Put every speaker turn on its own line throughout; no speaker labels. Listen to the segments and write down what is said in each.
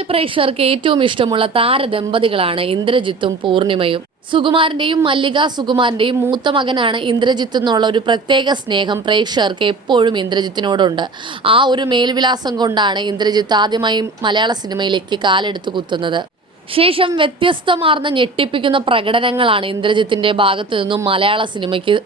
മലയാളി പ്രേക്ഷകർക്ക് ഏറ്റവും ഇഷ്ടമുള്ള താരദമ്പതികളാണ് ഇന്ദ്രജിത്തും പൂർണിമയും. സുകുമാരന്റെയും മല്ലിക സുകുമാരന്റെയും മൂത്ത മകനാണ് ഇന്ദ്രജിത്ത് എന്നുള്ള ഒരു പ്രത്യേക സ്നേഹം പ്രേക്ഷകർക്ക് എപ്പോഴും ഇന്ദ്രജിത്തിനോടുണ്ട്. ആ ഒരു മേൽവിലാസം കൊണ്ടാണ് ഇന്ദ്രജിത്ത് ആദ്യമായി മലയാള സിനിമയിലേക്ക് കാലെടുത്ത് കുത്തുന്നത്. ശേഷം വ്യത്യസ്തമാർന്ന ഞെട്ടിപ്പിക്കുന്ന പ്രകടനങ്ങളാണ് ഇന്ദ്രജിത്തിന്റെ ഭാഗത്തു നിന്നും മലയാള സിനിമയ്ക്ക്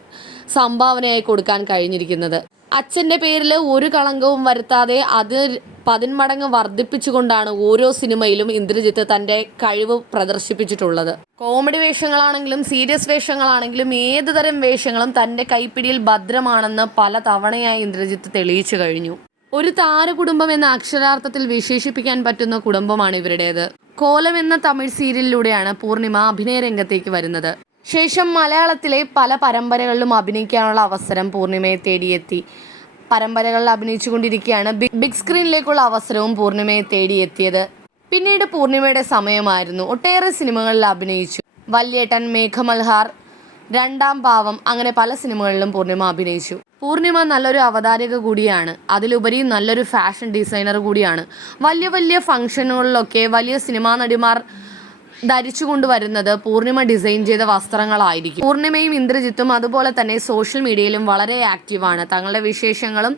സംഭാവനയായി കൊടുക്കാൻ കഴിഞ്ഞിരിക്കുന്നത്. അച്ഛന്റെ പേരിൽ ഒരു കളങ്കവും വരുത്താതെ അത് പതിന്മടങ്ങ് വർദ്ധിപ്പിച്ചുകൊണ്ടാണ് ഓരോ സിനിമയിലും ഇന്ദ്രജിത്ത് തന്റെ കഴിവ് പ്രദർശിപ്പിച്ചിട്ടുള്ളത്. കോമഡി വേഷങ്ങളാണെങ്കിലും സീരിയസ് വേഷങ്ങളാണെങ്കിലും ഏത് തരം വേഷങ്ങളും തന്റെ കൈപ്പിടിയിൽ ഭദ്രമാണെന്ന് പല തവണയായി ഇന്ദ്രജിത്ത് തെളിയിച്ചു കഴിഞ്ഞു. ഒരു താരകുടുംബം എന്ന അക്ഷരാർത്ഥത്തിൽ വിശേഷിപ്പിക്കാൻ പറ്റുന്ന കുടുംബമാണ് ഇവരുടേത്. കോലം എന്ന തമിഴ് സീരിയലിലൂടെയാണ് പൂർണിമ അഭിനയ രംഗത്തേക്ക് വരുന്നത്. ശേഷം മലയാളത്തിലെ പല പരമ്പരകളിലും അഭിനയിക്കാനുള്ള അവസരം പൂർണിമയെ തേടിയെത്തി. പരമ്പരകളിൽ അഭിനയിച്ചുകൊണ്ടിരിക്കുകയാണ്. ബിഗ് സ്ക്രീനിലേക്കുള്ള അവസരവും പൂർണിമയെ തേടിയെത്തിയത്. പിന്നീട് പൂർണിമയുടെ സമയമായിരുന്നു. ഒട്ടേറെ സിനിമകളിൽ അഭിനയിച്ചു. വല്യേട്ടൻ മേഘമൽഹാർ രണ്ടാം ഭാവം അങ്ങനെ പല സിനിമകളിലും പൂർണിമ അഭിനയിച്ചു. പൂർണിമ നല്ലൊരു അവതാരക കൂടിയാണ്. അതിലുപരി നല്ലൊരു ഫാഷൻ ഡിസൈനർ കൂടിയാണ്. വലിയ വലിയ ഫംഗ്ഷനുകളിലൊക്കെ വലിയ സിനിമാ നടിമാർ ധരിച്ചു കൊണ്ടുവരുന്നത് പൂർണിമ ഡിസൈൻ ചെയ്ത വസ്ത്രങ്ങളായിരിക്കും. പൂർണിമയും ഇന്ദ്രജിത്തും അതുപോലെ തന്നെ സോഷ്യൽ മീഡിയയിലും വളരെ ആക്റ്റീവാണ്. തങ്ങളുടെ വിശേഷങ്ങളും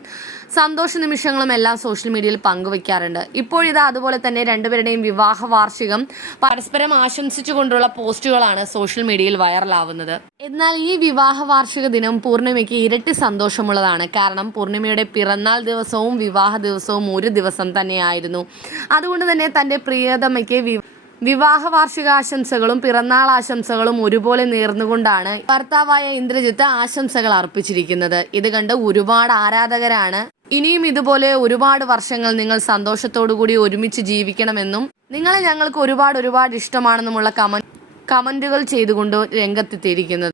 സന്തോഷ നിമിഷങ്ങളും എല്ലാം സോഷ്യൽ മീഡിയയിൽ പങ്കുവയ്ക്കാറുണ്ട് ഇപ്പോഴിതാ അതുപോലെ തന്നെ രണ്ടുപേരുടെയും വിവാഹ വാർഷികം പരസ്പരം ആശംസിച്ചുകൊണ്ടുള്ള പോസ്റ്റുകളാണ് സോഷ്യൽ മീഡിയയിൽ വൈറലാവുന്നത്. എന്നാൽ ഈ വിവാഹ വാർഷിക ദിനം പൂർണിമയ്ക്ക് ഇരട്ടി സന്തോഷമുള്ളതാണ്. കാരണം പൂർണിമയുടെ പിറന്നാൾ ദിവസവും വിവാഹ ദിവസവും ഒരു ദിവസം തന്നെയായിരുന്നു. അതുകൊണ്ട് തന്നെ തന്റെ പ്രിയതമയ്ക്ക് വിവാഹ വാർഷികാശംസകളും പിറന്നാൾ ആശംസകളും ഒരുപോലെ നേർന്നുകൊണ്ടാണ് ഭർത്താവായ ഇന്ദ്രജിത്ത് ആശംസകൾ അർപ്പിച്ചിരിക്കുന്നത്. ഇത് കണ്ട് ഒരുപാട് ആരാധകരാണ്. ഇനിയും ഇതുപോലെ ഒരുപാട് വർഷങ്ങൾ നിങ്ങൾ സന്തോഷത്തോടു കൂടി ഒരുമിച്ച് ജീവിക്കണമെന്നും നിങ്ങളെ ഞങ്ങൾക്ക് ഒരുപാട് ഒരുപാട് ഇഷ്ടമാണെന്നുമുള്ള കമന്റ് കമന്റുകൾ ചെയ്തുകൊണ്ട് രംഗത്തെത്തിയിരിക്കുന്നത്.